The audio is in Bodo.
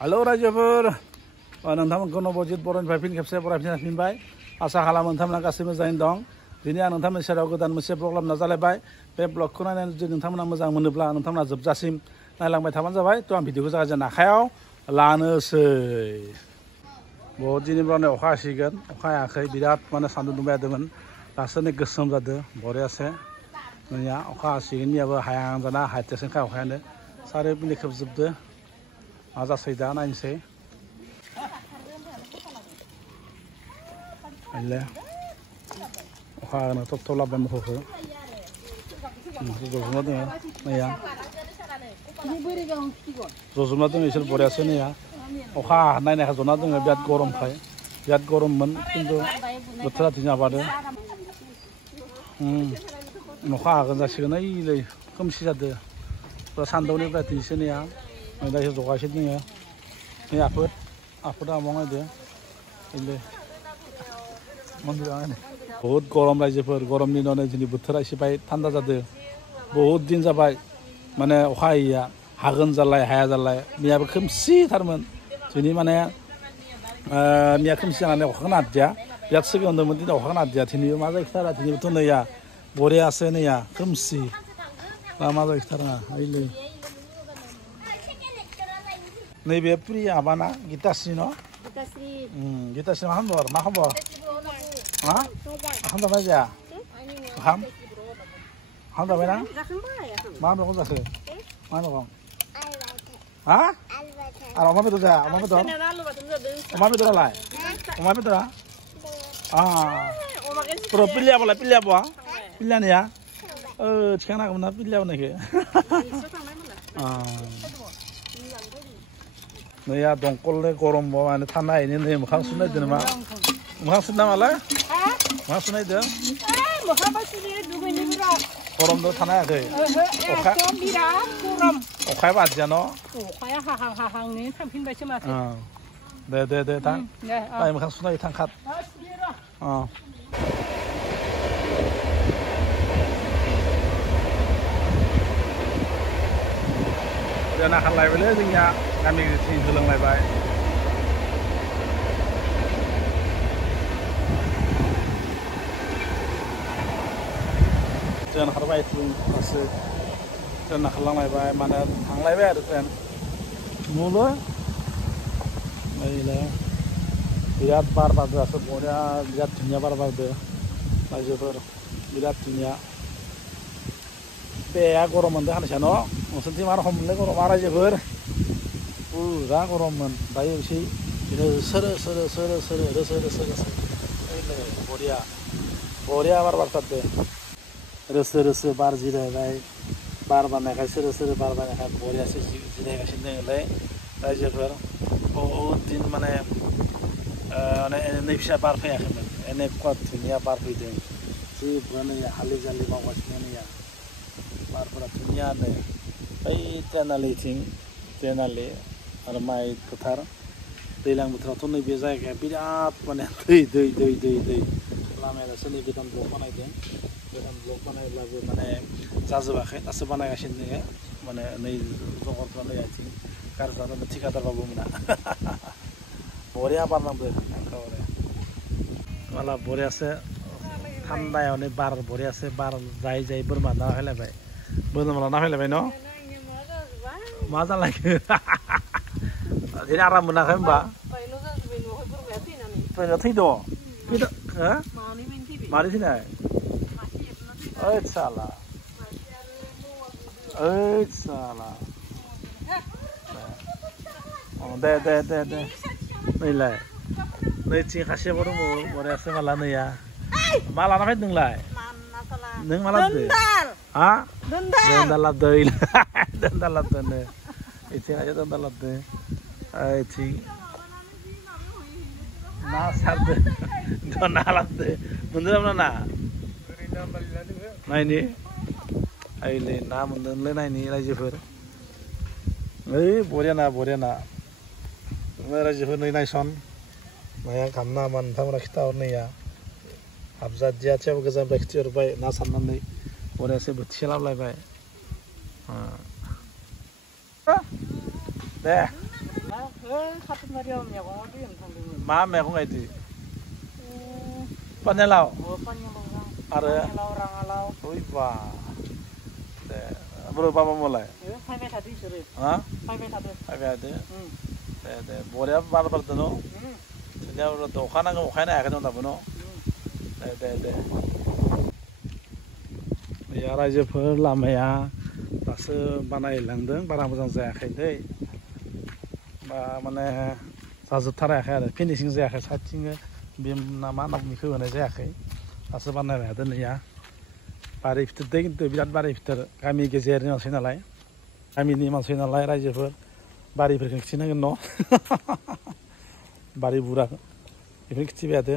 Halo रायजोफोर नोंथांमोनखौ नबजित बर'निफ्राय फिन खेबसे बरायफिनबाय आसा खालामो नोंथांमोना गासैबो मोजाङैनो दं दिनै आं नोंथांमोननि सेराव गोदान मोनसे ब्लग लाबोना जालायबाय बे ब्लगखौ नायनानै जुदि नोंथांमोना मोजां मोनोब्ला नोंथांमोना जोबजासिम नायलांबाय थाबानो जाबाय थ' आं भिडिअखौ जागायजेननो आखायाव लानोसै बहुद दिननिफ्राय अखा हासिगोन अखा हायाखै बिराद माने सान्दुं दुंबाय थादोंमोन दासो नै गोसोम जादों बरियासे मैया अखा हासिगोन मैयाबो हायाहां जाना हायथेसोनखा अखायानो सारे बिलि खोबजोबदो मा जासै दा नायनोसै आइले अखा हागोन थब थब लाबोबाय मोखौखौ जजोबना दङ नैया जजोबना दङ इसोर बरियासो नैया अखा नायनायखौ जना दङ बिराद गरमखाय बिराद गरममोन खिन्थु बोथोरा दिनै माबादो अखा हागोन जासिगोन ओइलै खोमसि जादो सान्दुंनिफ्राय दिनैसो नैया दा जगासिनो दङ नै आफोदा मावनायदो ओइले बहुत गरम रायजोफोर गरमनि उनाव दिनै बोथोरा एसे बाय थान्दा जादों बहुत दिन जाबाय माने अखा हायैया हागोन जालाय हाया जालाय मैयाबो खोमसिथारमोन दिनै माने मैया खोमसि जानानै अखाखौनो हादिया बिराद सिगाङाव दंमोन दिनै अखाखौनो हादिया दिनैबो मा जाहैथारा दिनैबोथ' नैया बरियासो नैया खोमसि मा जाहैथारा ओइलै नैबे प्रिया माबाना गिताश्री न' गिताश्री मा खबर मा ओंखाम जाबाय जाया ओंखाम जाबायना मा मैगं जाखो मा मैगं हा आरो अमा बेदर जाया अमा बेदरालाय अमा बेदरा पिल्लिया बहा पिल्लियानिया थिखांनो हागौमोन ना पिल्लिया होननायखौ नैया दंखलनि गरम माने थान्दा हैनो नै मोखां सुनायदो नामा मोखां सुना मालाय मोखां सुनायदो गरमदो थानो हायाखै अखाया बादिया न' अखाया हाहां नै थांफिनबायसो माथो दे थां दाय मोखां सुनाय थांखात ना खालायबायलै जोंनिया गामि गिदिर होलांलायबाय ट्रेन खारबाय दासो ट्रेन खारलांलायबाय माने थांलायबाय आरो ट्रेन नुलो ओइले बिराद बार बारदो दासो बरिया बिराद धुनिया बार बारदो रायजोफोर बिराद धुनिया बेया गरम मोनदों हानैसा न' नोंसोरनिथिं मा रखम मोनलै गरमा रायजोफोर पुरा गरममोन दायो एसे सोरो बरिया बार बारथारदो रोसो बार जिरायबाय बार बारनायखाय सोरो बार बारनायखाय बरियासो जिरायगासिनो दङलै रायजोफोर बहुद दिन माने एनै फिसा बार फैयाखैमोन एनेकुवा धुनिया बार फैदों जेबो नै हालि जालि मावगासिनो नैया बारफोरा धुनियानो बै ट्रेनालि आरो माइ फोथार दैज्लां बोथोरावथ' नैबे जायगाया बिराद माने दै लामाया दासो नै गोदान ब्लक बानायदों गोदान ब्लक बानायब्लाबो माने जाजोबाखै दासो बानायगासिनो दङ माने नै जगरफ्रा नै आथिं गाज्रि जानानै थिकादारबाबो मोना बरिया बारनांदो एखेबारे माला बरियासो थान्दायावनो बार बरियासो बार जायै बोरमा लाना फैलायबाय बोरमा लाना फैलायबाय न' मा जालायखो दिनै आराम मोनाखै होनबा थैद' मारै थैनाय ओइ साला दे नैलाय नैथिं खासेयाबो दङ बरियासो माला नैया मा लाना फैदों नोंलाय नों मा लाबोदो हा दोनदाल लाबोदो दोनदाल लाबोदो इथिं आइया दोनदाल लाबोदो इथिं ना सारदो ना लाबोदो मोनदों ना नायनि ओइलै ना मोनदोंलै नायनि रायजोफोर ओइ बरिया ना रायजोफोर नै नायसन नाया गामना मा नोंथांमोना खिथाहर नैया हाबजादियाथियाबो गोजाननिफ्राय खिथिहरबाय ना सारनानै बरियासो बोथिसे लाबोलायबाय दे खाथुमबारियाव मैगङाव दै थांदोंमोन मा मैगं गायदो पानिलाव आरो राङालाव ओइ बा दे बर' बाबा मोलाय फायबाय थादो बिसोरो हा फायबाय थादो दे दे बरिया बार बारदो न' जोंनिया अखा नांगौ अखायानो हायाखै दं दाबो न' दे बेया रायजोफोर लामाया दासो बानायलांदों बारा मोजां जायाखै दै बा माने जाजोबथाराखै आरो फिनिसिं जायाखै साइडथिं बे ना मा होनना बेखौ होनाय जायाखै दासो बानायबाय थादों नैया बारि भितर दै खिन्थु बिराद बारि भितर गामि गेजेरनि मानसि नालाय गामिनि मानसि नालाय रायजोफोर बारिफोरखौ खिथिनांगोन न' बारि बुरा बेखौनो खिथिबाय थादो